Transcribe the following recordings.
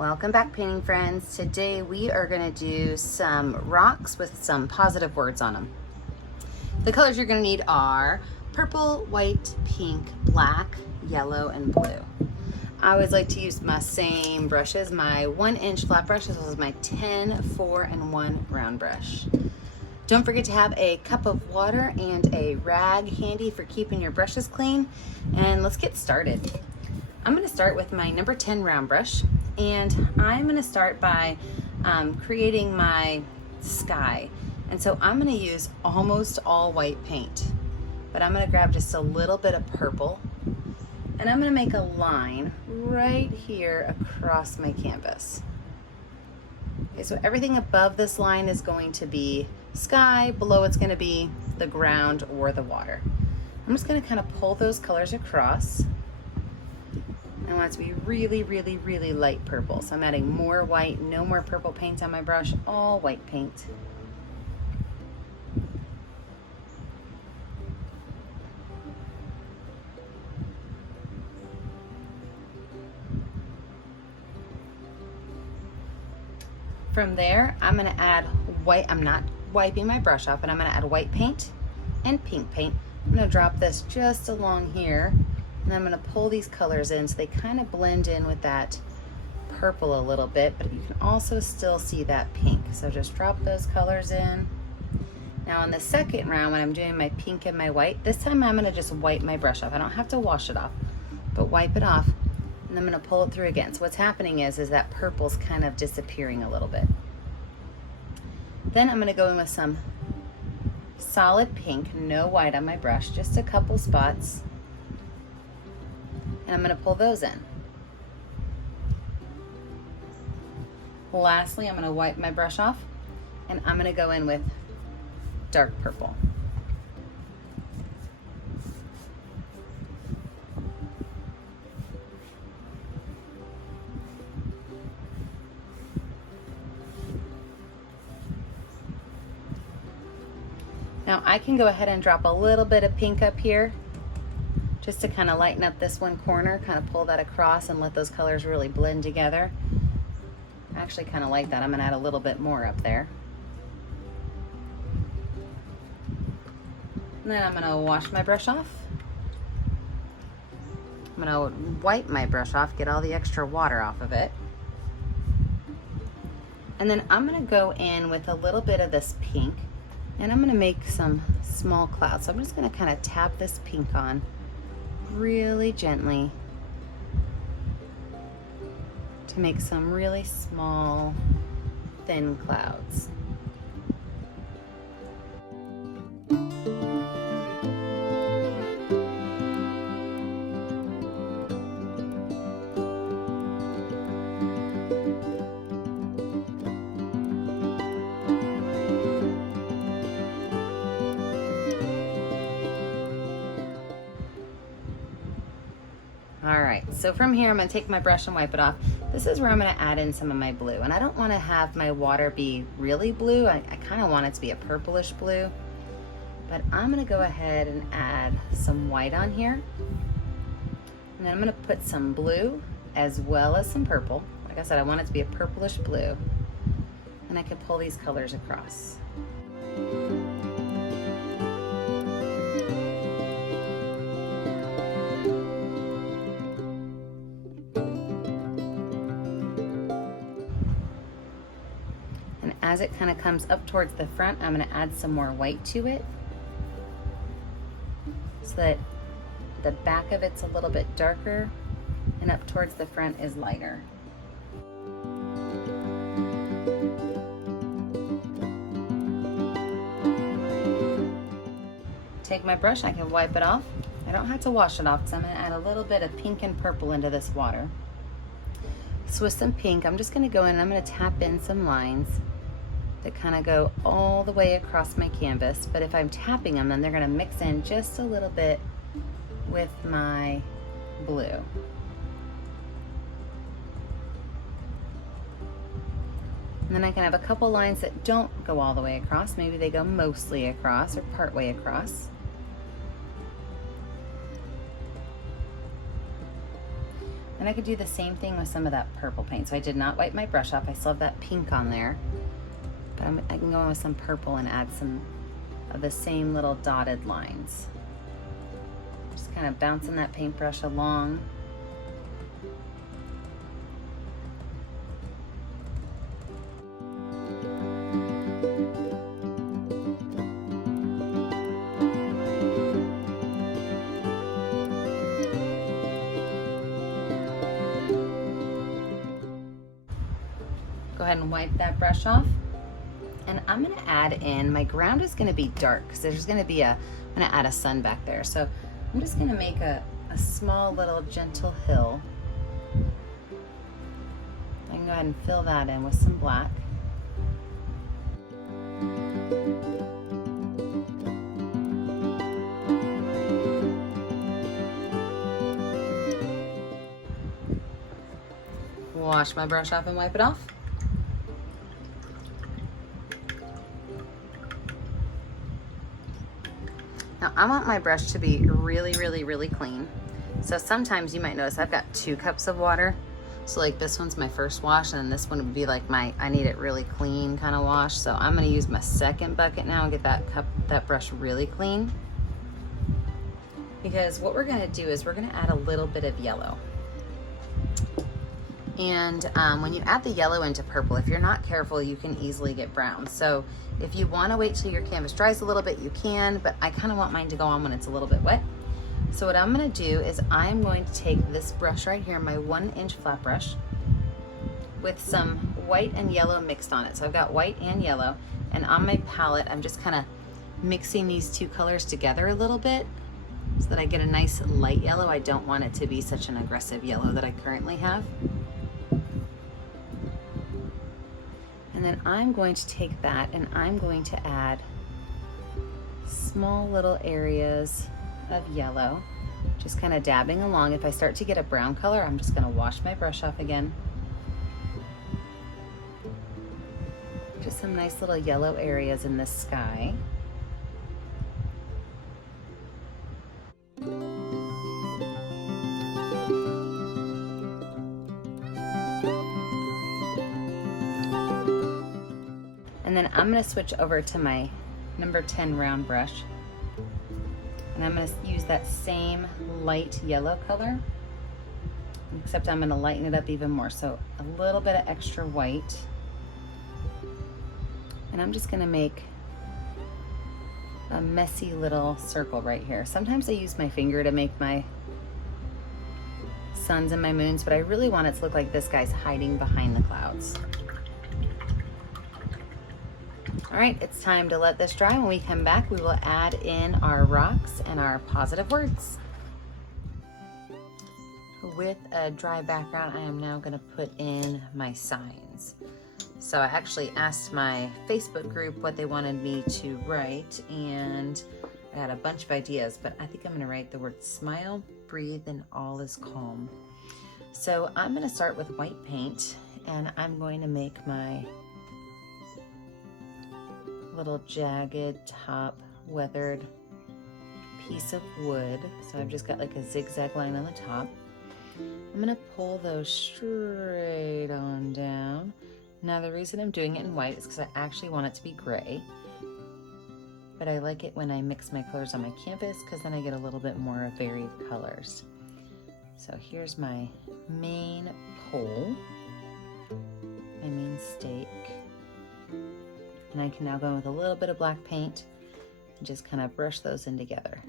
Welcome back, painting friends. Today we are going to do some rocks with some positive words on them. The colors you're going to need are purple, white, pink, black, yellow, and blue. I always like to use my same brushes, my 1-inch flat brush as well as my 10, 4, and 1 round brush. Don't forget to have a cup of water and a rag handy for keeping your brushes clean. And let's get started. I'm going to start with my number 10 round brush, and I'm going to start by creating my sky. And so I'm going to use almost all white paint, but I'm going to grab just a little bit of purple, and I'm going to make a line right here across my canvas. Okay, so everything above this line is going to be sky, below it's going to be the ground or the water. I'm just going to kind of pull those colors across. I want it to be really, really, really light purple. So I'm adding more white, no more purple paint on my brush, all white paint. From there, I'm gonna add white. I'm not wiping my brush off, but I'm gonna add white paint and pink paint. I'm gonna drop this just along here, and I'm going to pull these colors in so they kind of blend in with that purple a little bit, but you can also still see that pink. So just drop those colors in. Now on the second round, when I'm doing my pink and my white, this time I'm going to just wipe my brush off. I don't have to wash it off, but wipe it off, and I'm going to pull it through again. So what's happening is that purple's kind of disappearing a little bit. Then I'm going to go in with some solid pink, no white on my brush, just a couple spots. And I'm going to pull those in. Lastly, I'm going to wipe my brush off, and I'm going to go in with dark purple. Now I can go ahead and drop a little bit of pink up here, just to kind of lighten up this one corner, kind of pull that across and let those colors really blend together. I actually kind of like that. I'm going to add a little bit more up there. And then I'm going to wash my brush off. I'm going to wipe my brush off, get all the extra water off of it. And then I'm going to go in with a little bit of this pink, and I'm going to make some small clouds. So I'm just going to kind of tap this pink on really gently to make some really small, thin clouds. Alright, so from here I'm going to take my brush and wipe it off. This is where I'm going to add in some of my blue. And I don't want to have my water be really blue. I kind of want it to be a purplish blue. But I'm going to go ahead and add some white on here. And then I'm going to put some blue as well as some purple. Like I said, I want it to be a purplish blue. And I can pull these colors across. As it kind of comes up towards the front, I'm going to add some more white to it so that the back of it's a little bit darker and up towards the front is lighter. Take my brush, I can wipe it off. I don't have to wash it off because I'm going to add a little bit of pink and purple into this water. So with some pink, I'm just going to go in and I'm going to tap in some lines that kind of go all the way across my canvas, but if I'm tapping them, then they're going to mix in just a little bit with my blue. And then I can have a couple lines that don't go all the way across. Maybe they go mostly across or part way across. And I could do the same thing with some of that purple paint. So I did not wipe my brush off. I still have that pink on there. But I can go in with some purple and add some of the same little dotted lines. Just kind of bouncing that paintbrush along. Go ahead and wipe that brush off. And I'm gonna add in, my ground is gonna be dark because there's gonna be I'm gonna add a sun back there. So I'm just gonna make a small little gentle hill. I can go ahead and fill that in with some black. Wash my brush off and wipe it off. Now I want my brush to be really, really, really clean. So sometimes you might notice I've got 2 cups of water. So like this one's my first wash, and then this one would be like my, I need it really clean kind of wash. So I'm gonna use my second bucket now and get that brush really clean. Because what we're gonna do is we're gonna add a little bit of yellow. And when you add the yellow into purple, if you're not careful, you can easily get brown. So if you want to wait till your canvas dries a little bit, you can, but I kind of want mine to go on when it's a little bit wet. So what I'm going to do is I'm going to take this brush right here, my 1-inch flat brush, with some white and yellow mixed on it. So I've got white and yellow, and on my palette, I'm just kind of mixing these 2 colors together a little bit so that I get a nice light yellow. I don't want it to be such an aggressive yellow that I currently have. And then I'm going to take that and I'm going to add small little areas of yellow, just kind of dabbing along. If I start to get a brown color, I'm just going to wash my brush off again. Just some nice little yellow areas in the sky. And then I'm going to switch over to my number 10 round brush. And I'm going to use that same light yellow color, except I'm going to lighten it up even more. So a little bit of extra white. And I'm just going to make a messy little circle right here. Sometimes I use my finger to make my suns and my moons, but I really want it to look like this guy's hiding behind the clouds. All right, it's time to let this dry. When we come back, we will add in our rocks and our positive words. With a dry background, I am now going to put in my signs. So I actually asked my Facebook group what they wanted me to write, and I had a bunch of ideas, but I think I'm going to write the word smile, breathe, and all is calm. So I'm going to start with white paint, and I'm going to make my little jagged top weathered piece of wood. So I've just got like a zigzag line on the top. I'm gonna pull those straight on down. Now the reason I'm doing it in white is because I actually want it to be gray, but I like it when I mix my colors on my canvas because then I get a little bit more varied colors. So here's my main pole, my main stake. And I can now go in with a little bit of black paint and just kind of brush those in together.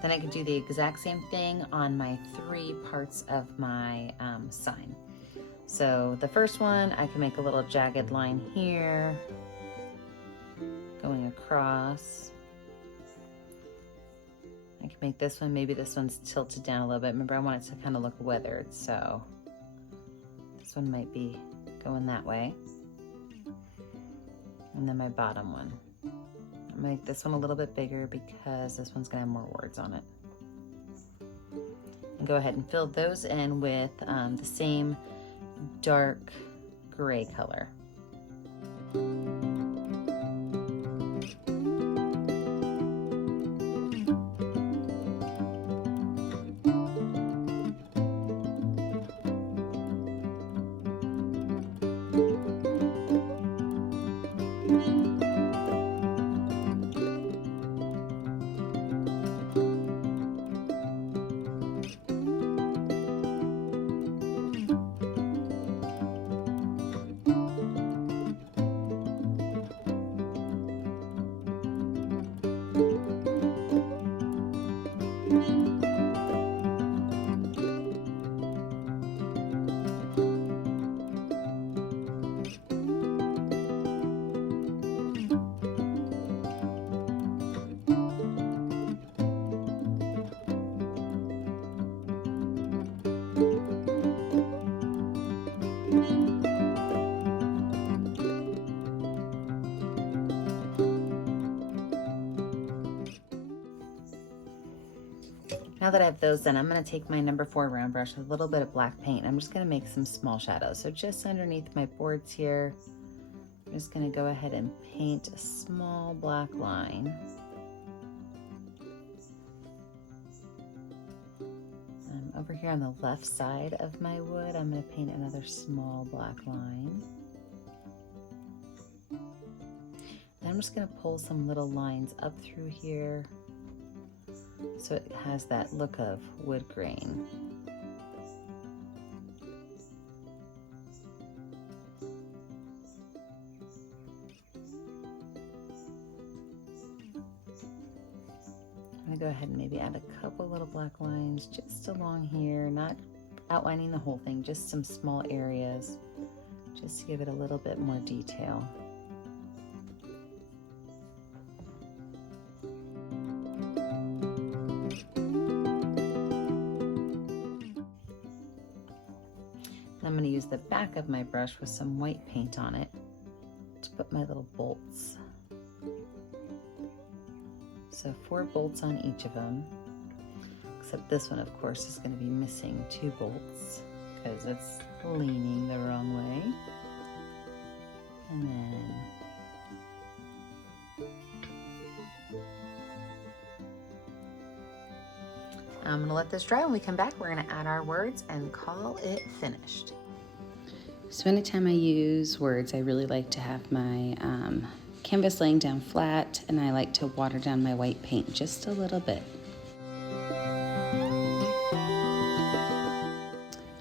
Then I can do the exact same thing on my 3 parts of my sign. So the first one, I can make a little jagged line here, going across. I can make this one, maybe this one's tilted down a little bit. Remember, I want it to kind of look weathered, so this one might be going that way. and then my bottom one. I'm gonna make this one a little bit bigger because this one's gonna have more words on it. And go ahead and fill those in with the same dark gray color. Now that I have those in, I'm going to take my number 4 round brush with a little bit of black paint. I'm just going to make some small shadows. So just underneath my boards here, I'm just going to go ahead and paint a small black line. Over here on the left side of my wood, I'm going to paint another small black line. Then I'm just going to pull some little lines up through here so it has that look of wood grain. I'm going to go ahead and maybe add a couple little black lines just along here, not outlining the whole thing, just some small areas, just to give it a little bit more detail. I'm going to use the back of my brush with some white paint on it to put my little bolts. So 4 bolts on each of them, except this one, of course, is going to be missing 2 bolts because it's leaning the wrong way. And then I'm going to let this dry. When we come back, we're going to add our words and call it finished. So anytime I use words, I really like to have my canvas laying down flat, and I like to water down my white paint just a little bit.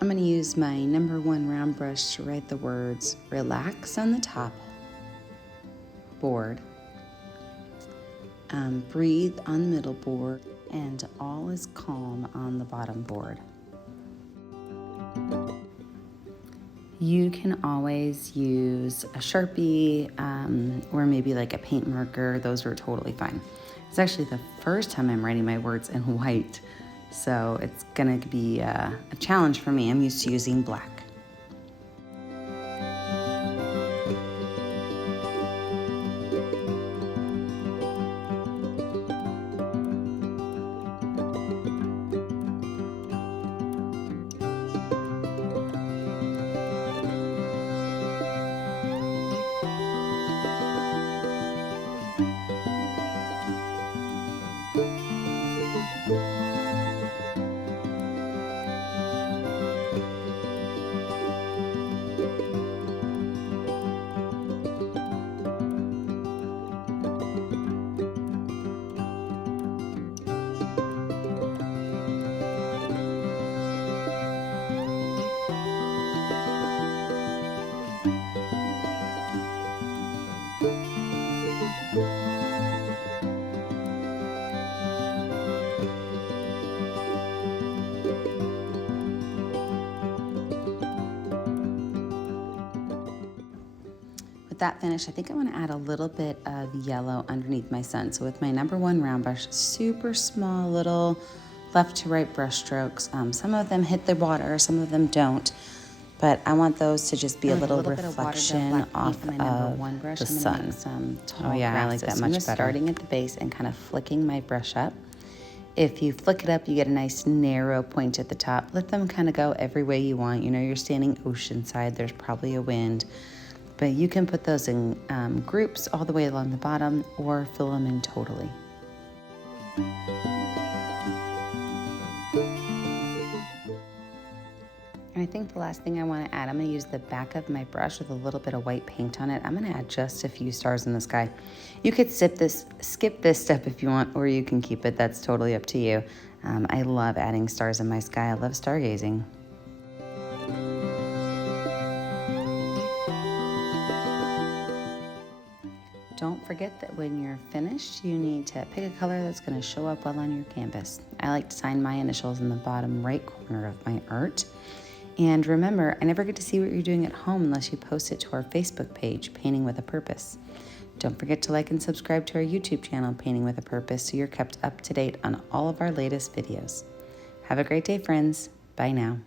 I'm going to use my number 1 round brush to write the words relax on the top board, breathe on the middle board, and all is calm on the bottom board. You can always use a Sharpie or maybe like a paint marker. Those are totally fine. It's actually the first time I'm writing my words in white, so it's gonna be a challenge for me. I'm used to using black. That finished, I think I want to add a little bit of yellow underneath my sun. So with my number 1 round brush, super small little left to right brush strokes. Some of them hit the water, some of them don't. But I want those to just be a little bit of reflection off my number of one brush. the I'm gonna sun. make some tall Oh yeah, I like grasses. that So much I'm better. just starting at the base and kind of flicking my brush up. If you flick it up, you get a nice narrow point at the top. Let them kind of go every way you want. You know, you're standing oceanside, there's probably a wind, but you can put those in groups all the way along the bottom or fill them in totally. And I think the last thing I want to add, I'm going to use the back of my brush with a little bit of white paint on it. I'm going to add just a few stars in the sky. You could skip this step if you want, or you can keep it. That's totally up to you. I love adding stars in my sky. I love stargazing. Don't forget that when you're finished, you need to pick a color that's going to show up well on your canvas. I like to sign my initials in the bottom right corner of my art. And remember, I never get to see what you're doing at home unless you post it to our Facebook page, Painting with a Purpose. Don't forget to like and subscribe to our YouTube channel, Painting with a Purpose, so you're kept up to date on all of our latest videos. Have a great day, friends. Bye now.